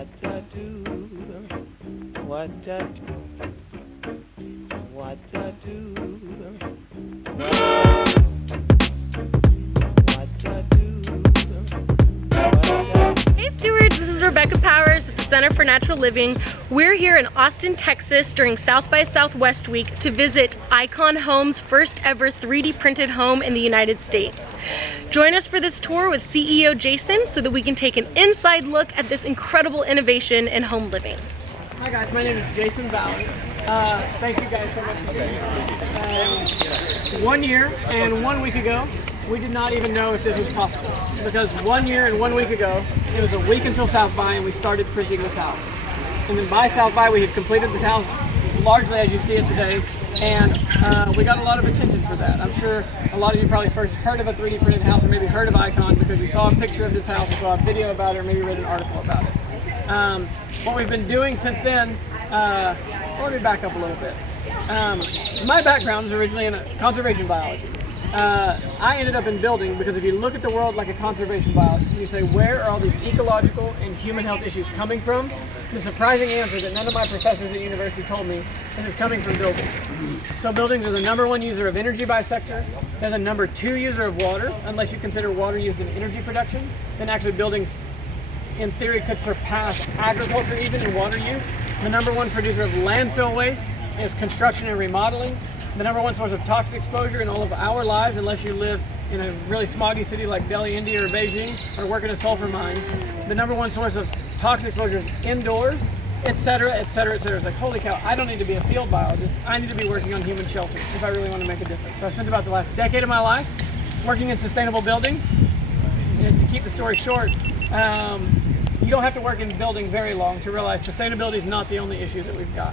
What to do? What to do? What to do? What to do? Hey stewards, this is Rebecca Powers with the Center for Natural Living. We're here in Austin, Texas during South by Southwest Week to visit Icon Home's first ever 3D printed home in the United States. Join us for this tour with CEO Jason so that we can take an inside look at this incredible innovation in home living. Hi guys, my name is Jason Ballard. Thank you guys so much for being here. 1 year and 1 week ago, we did not even know if this was possible. Because 1 year and 1 week ago, it was a week until South by and we started printing this house. And then by South by, we had completed this house largely as you see it today. And we got a lot of attention for that. I'm sure a lot of you probably first heard of a 3D printed house or maybe heard of Icon because you saw a picture of this house, you saw a video about it, or maybe read an article about it. What we've been doing since then, let me back up a little bit. My background is originally in conservation biology. I ended up in building because if you look at the world like a conservation biologist and you say, where are all these ecological and human health issues coming from? The surprising answer that none of my professors at university told me is it's coming from buildings. So buildings are the #1 user of energy by sector. They're the #2 user of water, unless you consider water used in energy production. Then actually buildings, in theory, could surpass agriculture even in water use. The #1 producer of landfill waste is construction and remodeling. The #1 source of toxic exposure in all of our lives, unless you live in a really smoggy city like Delhi, India, or Beijing, or work in a sulfur mine. The #1 source of toxic exposure is indoors, etc., etc., etc. It's like, holy cow, I don't need to be a field biologist. I need to be working on human shelter if I really want to make a difference. So I spent about the last decade of my life working in sustainable building. And to keep the story short, you don't have to work in building very long to realize sustainability is not the only issue that we've got.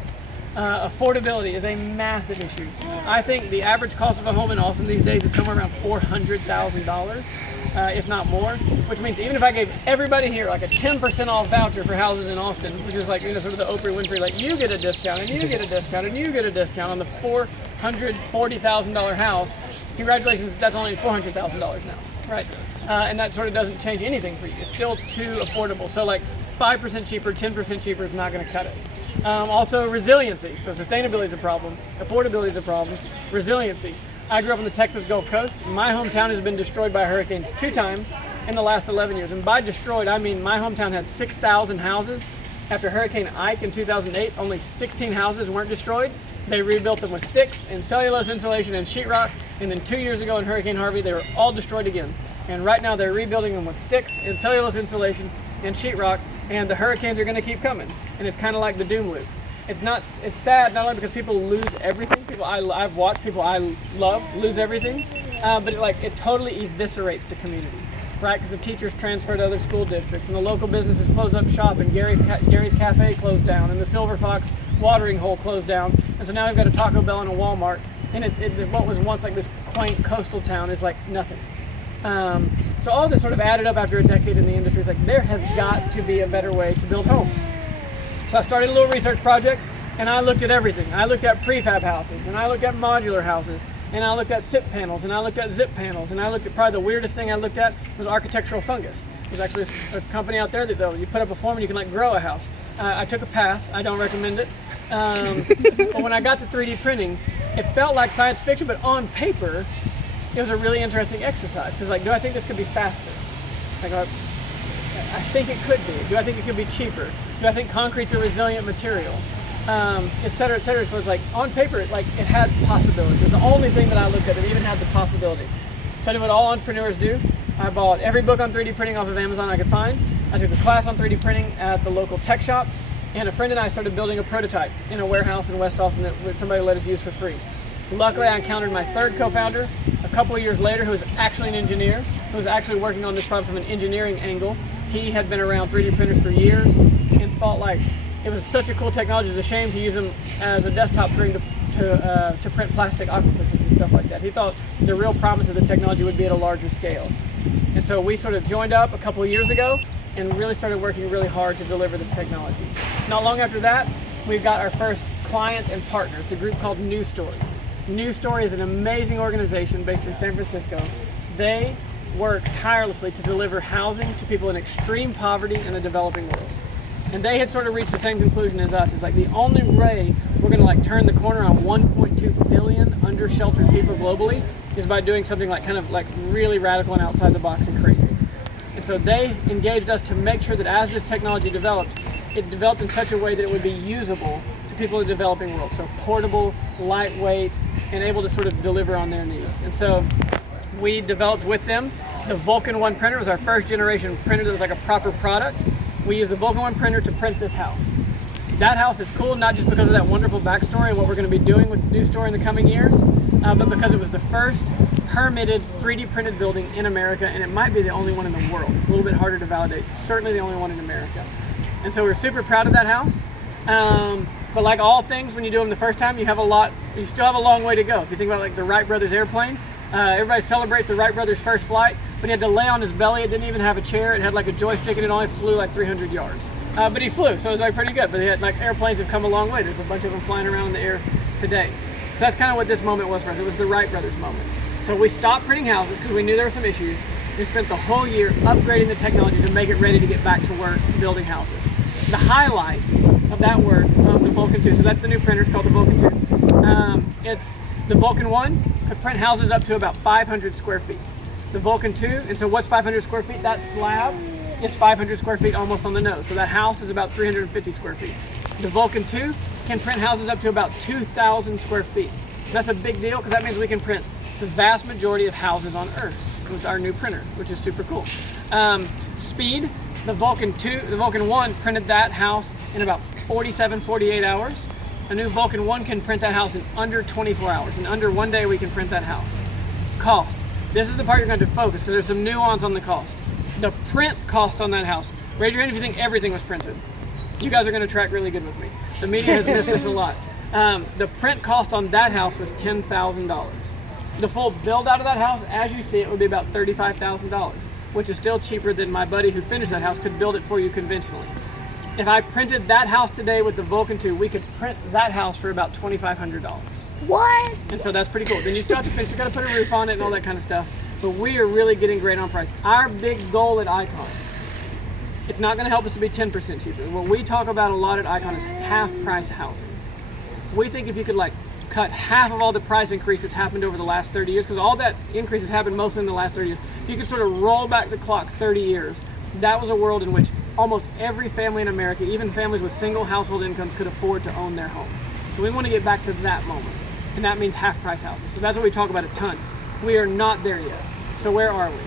Affordability is a massive issue. I think the average cost of a home in Austin these days is somewhere around $400,000, if not more, which means even if I gave everybody here like a 10% off voucher for houses in Austin, which is like, sort of the Oprah Winfrey, like you get a discount and you get a discount and you get a discount on the $440,000 house, congratulations, that's only $400,000 now, right? And that sort of doesn't change anything for you. It's still too affordable. So like 5% cheaper, 10% cheaper is not going to cut it. Also resiliency. So sustainability is a problem. Affordability is a problem. Resiliency. I grew up on the Texas Gulf Coast. My hometown has been destroyed by hurricanes 2 times in the last 11 years. And by destroyed, I mean my hometown had 6,000 houses. After Hurricane Ike in 2008, only 16 houses weren't destroyed. They rebuilt them with sticks and cellulose insulation and sheetrock. And then 2 years ago in Hurricane Harvey, they were all destroyed again. And right now they're rebuilding them with sticks and cellulose insulation and sheetrock, and the hurricanes are going to keep coming. And it's kind of like the doom loop. It's sad not only because people lose everything. I've watched people I love lose everything, but it totally eviscerates the community, right? Because the teachers transfer to other school districts, and the local businesses close up shop, and Gary's Cafe closed down, and the Silver Fox watering hole closed down, and so now we've got a Taco Bell and a Walmart, and what was once like this quaint coastal town is like nothing. So all this sort of added up after a decade in the industry. It's like there has got to be a better way to build homes. So I started a little research project and I looked at everything. I looked at prefab houses and I looked at modular houses and I looked at SIP panels and I looked at zip panels and I looked at probably the weirdest thing I looked at was architectural fungus. There's actually a company out there that you put up a form and you can grow a house. I took a pass. I don't recommend it. But when I got to 3D printing, it felt like science fiction, but on paper, it was a really interesting exercise because do I think this could be faster? I think it could be. Do I think it could be cheaper? Do I think concrete's a resilient material? Et cetera, et cetera. So it's on paper, it had possibility. It was the only thing that I looked at that even had the possibility. So I did what all entrepreneurs do. I bought every book on 3D printing off of Amazon I could find. I took a class on 3D printing at the local tech shop, and a friend and I started building a prototype in a warehouse in West Austin that somebody let us use for free. Luckily, I encountered my third co-founder a couple of years later, who was actually an engineer, who was actually working on this problem from an engineering angle. He had been around 3D printers for years and felt like it was such a cool technology. It was a shame to use them as a desktop screen to print plastic octopuses and stuff like that. He thought the real promise of the technology would be at a larger scale. And so we sort of joined up a couple of years ago and really started working really hard to deliver this technology. Not long after that, we got our first client and partner. It's a group called New Story. New Story is an amazing organization based in San Francisco. They work tirelessly to deliver housing to people in extreme poverty in the developing world. And they had sort of reached the same conclusion as us. It's like the only way we're going to like turn the corner on 1.2 billion under-sheltered people globally is by doing something like kind of like really radical and outside the box and crazy. And so they engaged us to make sure that as this technology developed, it developed in such a way that it would be usable to people in the developing world. So portable, lightweight, and able to sort of deliver on their needs. And so we developed with them the Vulcan 1 printer. It was our first generation printer that was like a proper product. We used the Vulcan 1 printer to print this house. That house is cool, not just because of that wonderful backstory and what we're going to be doing with the new store in the coming years, but because it was the first permitted 3D printed building in America, and it might be the only one in the world. It's a little bit harder to validate. Certainly the only one in America. And so we're super proud of that house. But like all things, when you do them the first time, you still have a long way to go. If you think about like the Wright brothers airplane, everybody celebrates the Wright brothers' first flight, but he had to lay on his belly. It didn't even have a chair. It had like a joystick, and it only flew like 300 yards. But he flew, so it was like pretty good. But he had, like, airplanes have come a long way. There's a bunch of them flying around in the air today. So that's kind of what this moment was for us. It was the Wright brothers moment. So we stopped printing houses because we knew there were some issues. We spent the whole year upgrading the technology to make it ready to get back to work building houses. The highlights of that work of the Vulcan 2, so that's the new printer, it's called the Vulcan 2. It's the Vulcan 1 could print houses up to about 500 square feet. The Vulcan 2, and so what's 500 square feet? That slab is 500 square feet almost on the nose. So that house is about 350 square feet. The Vulcan 2 can print houses up to about 2,000 square feet. That's a big deal because that means we can print the vast majority of houses on Earth with our new printer, which is super cool. Speed, the Vulcan 1 printed that house in about 47, 48 hours. A new Vulcan 1 can print that house in under 24 hours. In under 1 day we can print that house. Cost. This is the part you're going to focus because there's some nuance on the cost. The print cost on that house. Raise your hand if you think everything was printed. You guys are going to track really good with me. The media has missed this a lot. The print cost on that house was $10,000. The full build out of that house, as you see it, would be about $35,000, which is still cheaper than my buddy who finished that house could build it for you conventionally. If I printed that house today with the Vulcan 2, we could print that house for about $2,500. What? And so that's pretty cool. Then you start to finish, you got to put a roof on it and all that kind of stuff. But we are really getting great on price. Our big goal at Icon, it's not going to help us to be 10% cheaper. What we talk about a lot at Icon is half price housing. We think if you could like cut half of all the price increase that's happened over the last 30 years, because all that increase has happened mostly in the last 30 years, if you could sort of roll back the clock 30 years, that was a world in which almost every family in America, even families with single household incomes, could afford to own their home. So we want to get back to that moment, and that means half price houses. So that's what we talk about a ton. We are not there yet. So where are we?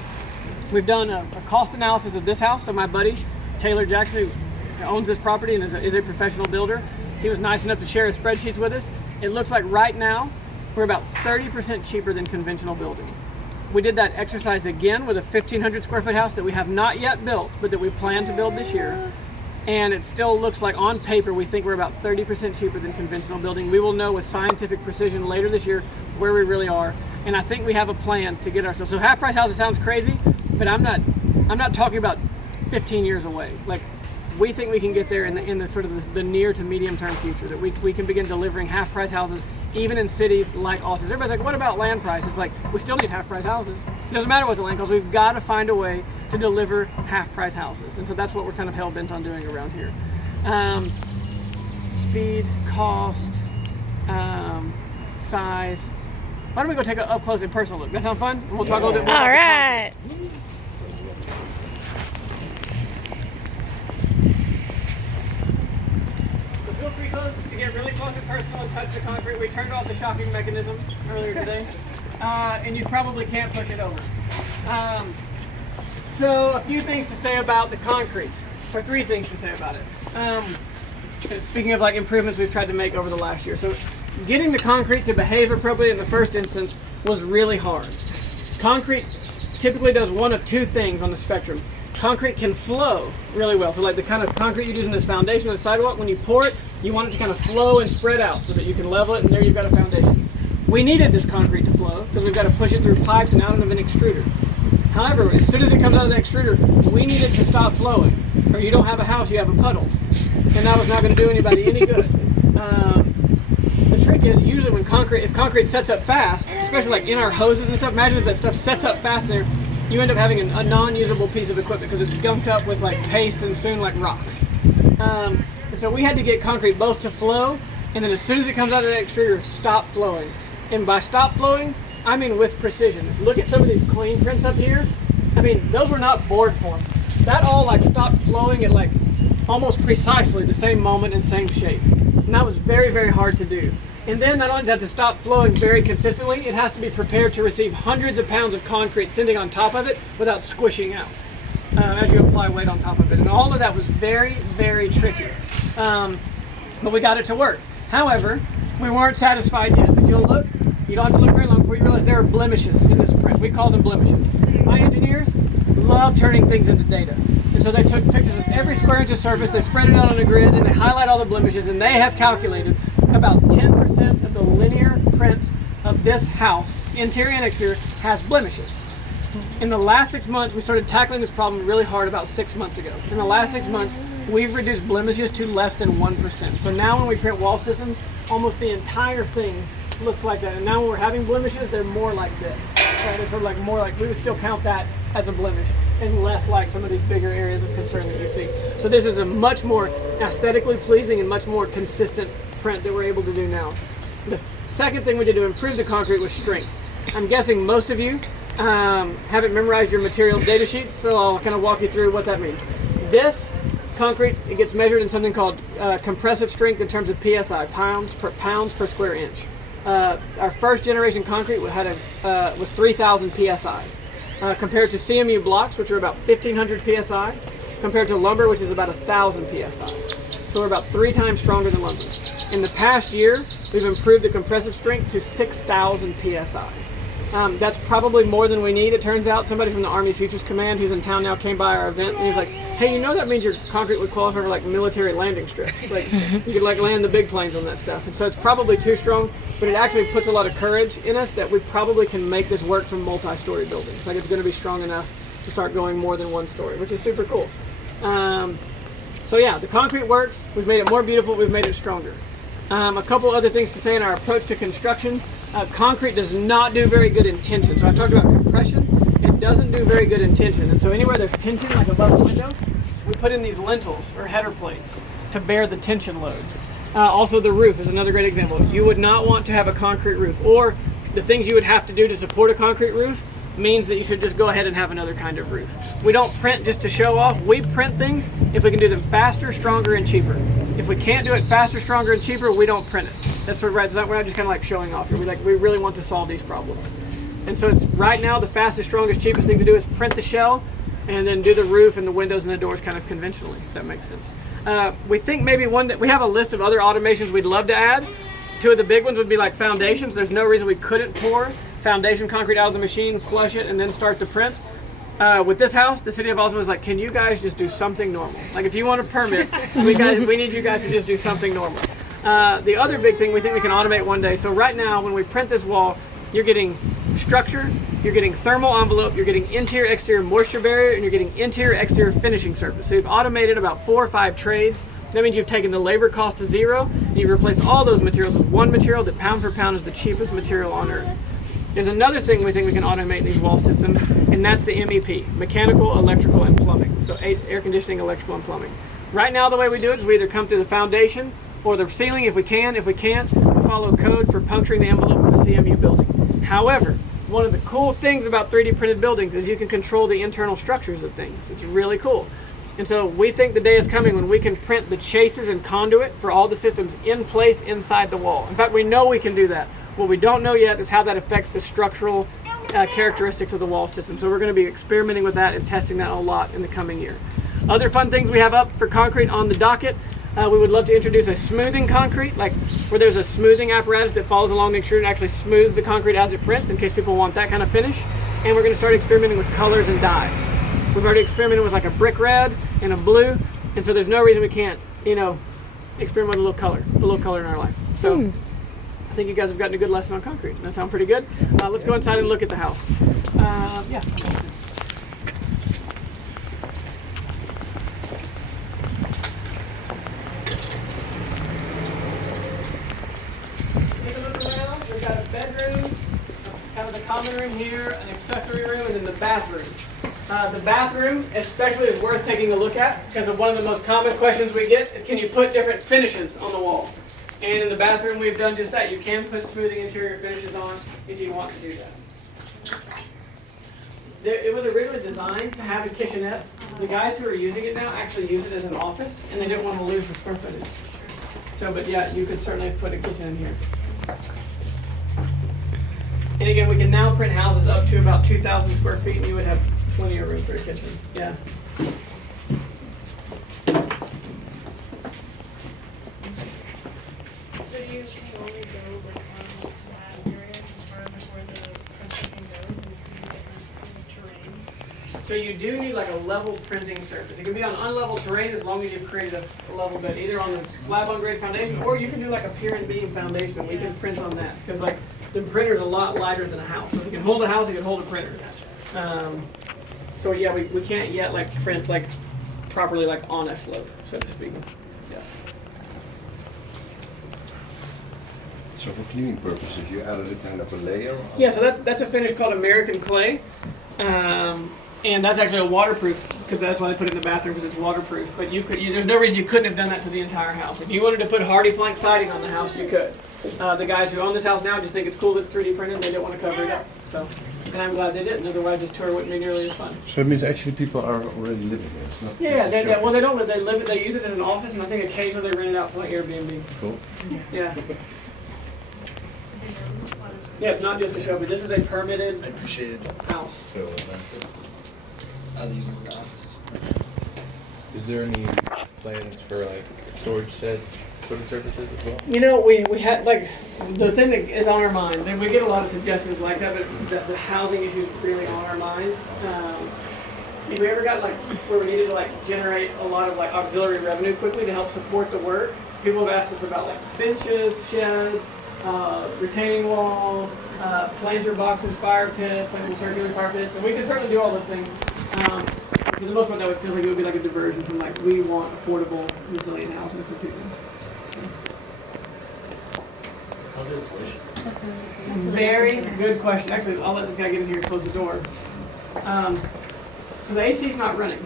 We've done a cost analysis of this house. So my buddy, Taylor Jackson, who owns this property and is a professional builder, he was nice enough to share his spreadsheets with us. It looks like right now, we're about 30% cheaper than conventional building. We did that exercise again with a 1,500 square foot house that we have not yet built, but that we plan to build this year. And it still looks like on paper, we think we're about 30% cheaper than conventional building. We will know with scientific precision later this year where we really are. And I think we have a plan to get ourselves. So half price houses sounds crazy, but I'm not talking about 15 years away. Like, we think we can get there in the sort of the near to medium term future, that we can begin delivering half price houses even in cities like Austin. Everybody's like, what about land price? It's like, we still need half price houses. It doesn't matter what the land costs. We've got to find a way to deliver half price houses. And so that's what we're kind of hell bent on doing around here. Speed, cost, size. Why don't we go take an up close and personal look? That sound fun? And we'll talk a little bit more. All right. So feel free to get really close and personal and touch the concrete. We turned off the shocking mechanism earlier today, and you probably can't push it over. So a few things to say about the concrete, or three things to say about it. Speaking of like improvements we've tried to make over the last year. So getting the concrete to behave appropriately in the first instance was really hard. Concrete typically does one of two things on the spectrum. Concrete can flow really well. So like the kind of concrete you use in this foundation on the sidewalk, when you pour it, you want it to kind of flow and spread out so that you can level it, and there you've got a foundation. We needed this concrete to flow because we've got to push it through pipes and out of an extruder. However, as soon as it comes out of the extruder, we need it to stop flowing, or you don't have a house, you have a puddle. And that was not going to do anybody any good. The trick is usually when if concrete sets up fast, especially like in our hoses and stuff, imagine if that stuff sets up fast in there, you end up having a non-usable piece of equipment because it's gunked up with like paste and soon like rocks. And so we had to get concrete both to flow, and then as soon as it comes out of the extruder, stop flowing. And by stop flowing, I mean with precision. Look at some of these clean prints up here. I mean, those were not board formed. That all like stopped flowing at like almost precisely the same moment and same shape. And that was very, very hard to do. And then not only does it have to stop flowing very consistently, it has to be prepared to receive hundreds of pounds of concrete sitting on top of it without squishing out as you apply weight on top of it. And all of that was very, very tricky. But we got it to work. However, we weren't satisfied yet. If you'll look, you don't have to look very long before you realize there are blemishes in this print. We call them blemishes. My engineers love turning things into data. And so they took pictures of every square inch of surface, they spread it out on a grid, and they highlight all the blemishes, and they have calculated about 10% of the linear print of this house, interior and exterior, has blemishes. In the last 6 months, we started tackling this problem really hard about 6 months ago. In the last 6 months, we've reduced blemishes to less than 1%. So now when we print wall systems, almost the entire thing looks like that. And now when we're having blemishes, they're more like this. Right? They're sort of like more like, we would still count that as a blemish, and less like some of these bigger areas of concern that you see. So this is a much more aesthetically pleasing and much more consistent print that we're able to do now. The second thing we did to improve the concrete was strength. I'm guessing most of you haven't memorized your materials data sheets, so I'll kind of walk you through what that means. This concrete, it gets measured in something called compressive strength in terms of PSI, pounds per square inch. Our first generation concrete was 3,000 PSI. Compared to CMU blocks, which are about 1,500 PSI, compared to lumber, which is about 1,000 PSI. So we're about 3 times stronger than lumber. In the past year, we've improved the compressive strength to 6,000 PSI. That's probably more than we need. It turns out somebody from the Army Futures Command who's in town now came by our event, and he's like, hey, you know that means your concrete would qualify for like military landing strips. Like you could like land the big planes on that stuff. And so it's probably too strong, but it actually puts a lot of courage in us that we probably can make this work from multi-story buildings. Like it's going to be strong enough to start going more than one story, which is super cool. So yeah, the concrete works. We've made it more beautiful. We've made it stronger. A couple other things to say in our approach to construction. Concrete does not do very good in tension. So I talked about compression. It doesn't do very good in tension. And so anywhere there's tension, like above the window, we put in these lintels or header plates to bear the tension loads. Also the roof is another great example. You would not want to have a concrete roof, or the things you would have to do to support a concrete roof means that you should just go ahead and have another kind of roof. We don't print just to show off. We print things if we can do them faster, stronger, and cheaper. If we can't do it faster, stronger, and cheaper, we don't print it. That's sort of right. We're not just kind of like showing off here. We really want to solve these problems. And so it's right now the fastest, strongest, cheapest thing to do is print the shell and then do the roof and the windows and the doors kind of conventionally, if that makes sense. We think maybe we have a list of other automations we'd love to add. 2 of the big ones would be like foundations. There's no reason we couldn't pour foundation concrete out of the machine, flush it, and then start the print. With this house, the city of Oslo was like, can you guys just do something normal? Like if you want a permit, we need you guys to just do something normal. The other big thing we think we can automate one day. So right now, when we print this wall, you're getting structure, you're getting thermal envelope, you're getting interior, exterior moisture barrier, and you're getting interior, exterior finishing surface. So you've automated about 4 or 5 trades. That means you've taken the labor cost to 0, and you've replaced all those materials with one material that pound for pound is the cheapest material on earth. There's another thing we think we can automate in these wall systems, and that's the MEP, mechanical, electrical, and plumbing. So air conditioning, electrical, and plumbing. Right now the way we do it is we either come through the foundation or the ceiling if we can. If we can't, we follow code for puncturing the envelope of the CMU building. However, one of the cool things about 3D printed buildings is you can control the internal structures of things. It's really cool. And so we think the day is coming when we can print the chases and conduit for all the systems in place inside the wall. In fact, we know we can do that. What we don't know yet is how that affects the structural characteristics of the wall system. So we're going to be experimenting with that and testing that a lot in the coming year. Other fun things we have up for concrete on the docket. We would love to introduce a smoothing concrete, like where there's a smoothing apparatus that follows along the extruder and actually smooths the concrete as it prints, in case people want that kind of finish. And we're going to start experimenting with colors and dyes. We've already experimented with like a brick red and a blue, and so there's no reason we can't, experiment with a little color in our life. So I think you guys have gotten a good lesson on concrete. That sounds pretty good. Let's go inside and look at the house. Yeah. We've got a bedroom, kind of the common room here, an accessory room, and then the bathroom. The bathroom especially is worth taking a look at because of one of the most common questions we get is, can you put different finishes on the wall? And in the bathroom we've done just that. You can put smoothing interior finishes on if you want to do that. It was originally designed to have a kitchenette. The guys who are using it now actually use it as an office, and they didn't want to lose the square footage. So, but yeah, you could certainly put a kitchen in here. And again, we can now print houses up to about 2,000 square feet, and you would have plenty of room for a kitchen. Yeah. So do you only go like on flat areas as far as like where the printer can go? And you can do different sort of terrain? So you do need like a level printing surface. It can be on unlevel terrain as long as you've created a level bed, either on the slab on grade foundation, or you can do like a pier and beam foundation. We can print on that because like the printer's a lot lighter than a house. So if you can hold a house, you can hold a printer. So yeah, we can't yet like print like properly like on a slope, so to speak. Yeah. So for cleaning purposes, you added a kind of a layer? Yeah, so that's a finish called American clay. And that's actually a waterproof, because that's why they put it in the bathroom, because it's waterproof. But there's no reason you couldn't have done that to the entire house. If you wanted to put hardy plank siding on the house, you could. The guys who own this house now just think it's cool that it's 3D printed and they don't want to cover it up. So, and I'm glad they didn't, otherwise this tour wouldn't be nearly as fun. So it means actually people are already living here. It's not Yeah, just a shop. well they don't live, they use it as an office, and I think occasionally they rent it out for like Airbnb. Cool. Yeah. Yeah, it's not just a show, but this is a permitted house. So that's it. I'll use it as an office. Is there any plans for like storage shed footed surfaces as well? You know, we had like the thing that is on our mind, and we get a lot of suggestions like that, but the housing issue is really on our mind. If we ever got like where we needed to like generate a lot of like auxiliary revenue quickly to help support the work, people have asked us about like benches, sheds, retaining walls, planter boxes, fire pits, like circular fire pits, and we can certainly do all those things. For the most part, that would feel like it would be like a diversion from like we want affordable, resilient housing for people. How's the insulation? Very good question. Actually, I'll let this guy get in here and close the door. So the AC is not running,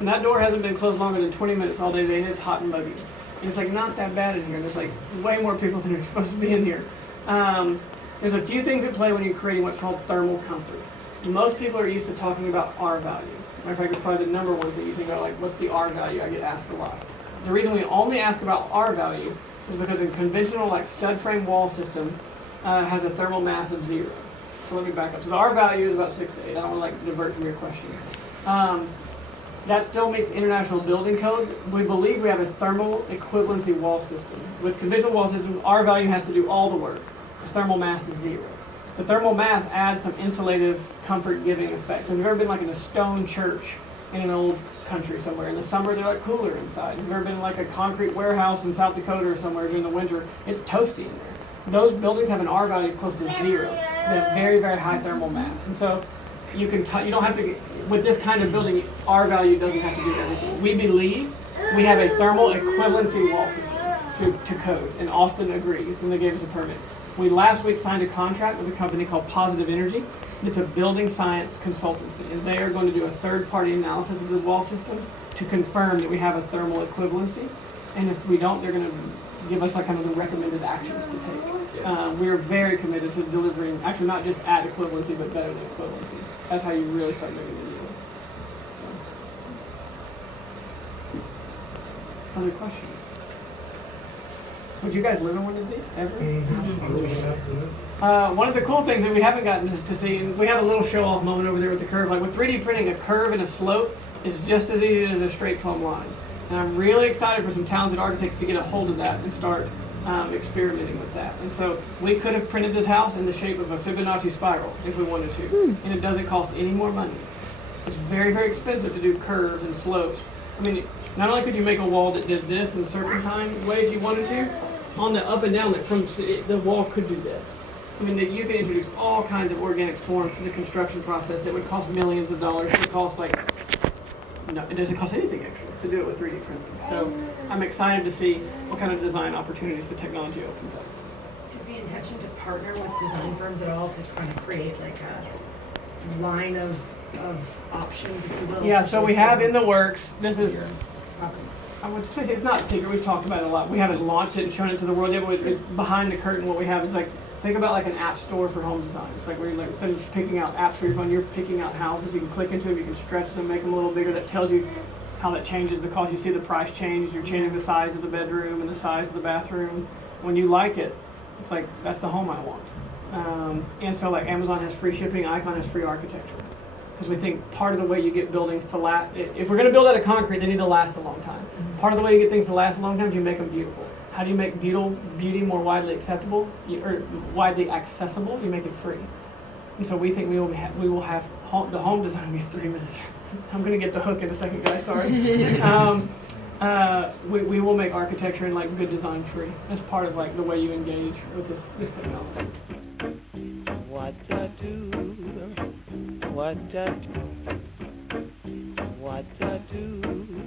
and that door hasn't been closed longer than 20 minutes all day today, and it's hot and muggy. And it's like not that bad in here. There's like way more people than are supposed to be in here. There's a few things at play when you're creating what's called thermal comfort. Most people are used to talking about R value. Matter of fact, it's probably the number one thing you think about, like what's the R value? I get asked a lot. The reason we only ask about R value is because a conventional like stud frame wall system has a thermal mass of 0. So let me back up. So the R value is about 6 to 8. I don't want to like divert from your question. That still meets international building code. We believe we have a thermal equivalency wall system. With conventional wall systems, R value has to do all the work. Because thermal mass is 0. The thermal mass adds some insulative, comfort-giving effects. Have you ever been like in a stone church in an old country somewhere? In the summer, they're like cooler inside. Have you ever been in like a concrete warehouse in South Dakota or somewhere during the winter? It's toasty in there. Those buildings have an R value close to 0. They have very, very high thermal mass. And so you don't have to, with this kind of building, R value doesn't have to do everything. We believe we have a thermal equivalency wall system to code, and Austin agrees, and they gave us a permit. We last week signed a contract with a company called Positive Energy. It's a building science consultancy, and they are going to do a third-party analysis of this wall system to confirm that we have a thermal equivalency. And if we don't, they're going to give us like kind of the recommended actions to take. We are very committed to delivering, actually not just at equivalency, but better than equivalency. That's how you really start making the deal. So. Other questions? Would you guys live in one of these ever? One of the cool things that we haven't gotten to see, and we had a little show-off moment over there with the curve. Like with 3D printing, a curve and a slope is just as easy as a straight plumb line. And I'm really excited for some talented architects to get a hold of that and start experimenting with that. And so we could have printed this house in the shape of a Fibonacci spiral if we wanted to, and it doesn't cost any more money. It's very, very expensive to do curves and slopes. I mean, not only could you make a wall that did this in serpentine way if you wanted to, on the up and down, that from the wall could do this. I mean, you can introduce all kinds of organic forms to the construction process that would cost millions of dollars. It costs like, no, it doesn't cost anything extra to do it with 3D printing. So I'm excited to see what kind of design opportunities the technology opens up. Is the intention to partner with design firms at all to kind of create like line of options, if you will? Yeah, so especially we have for in the works, this is, senior property? I would say it's not secret, we've talked about it a lot. We haven't launched it and shown it to the world yet, but it's behind the curtain. What we have is like, think about like an app store for home design. It's like where you're like, instead of picking out apps for your phone, you're picking out houses. You can click into them, you can stretch them, make them a little bigger. That tells you how that changes the cost. You see the price change, you're changing the size of the bedroom and the size of the bathroom. When you like it, it's like, that's the home I want. And so like Amazon has free shipping, Icon has free architecture. Because we think part of the way you get buildings to last, if we're going to build out of concrete, they need to last a long time. Part of the way you get things to last a long time is you make them beautiful. How do you make beauty more widely acceptable, or widely accessible? You make it free. And so we think we will have the home design will be 3 minutes. I'm going to get the hook in a second, guys. Sorry. We will make architecture and like good design free. That's part of like the way you engage with this technology. What to do? What to do? What to do?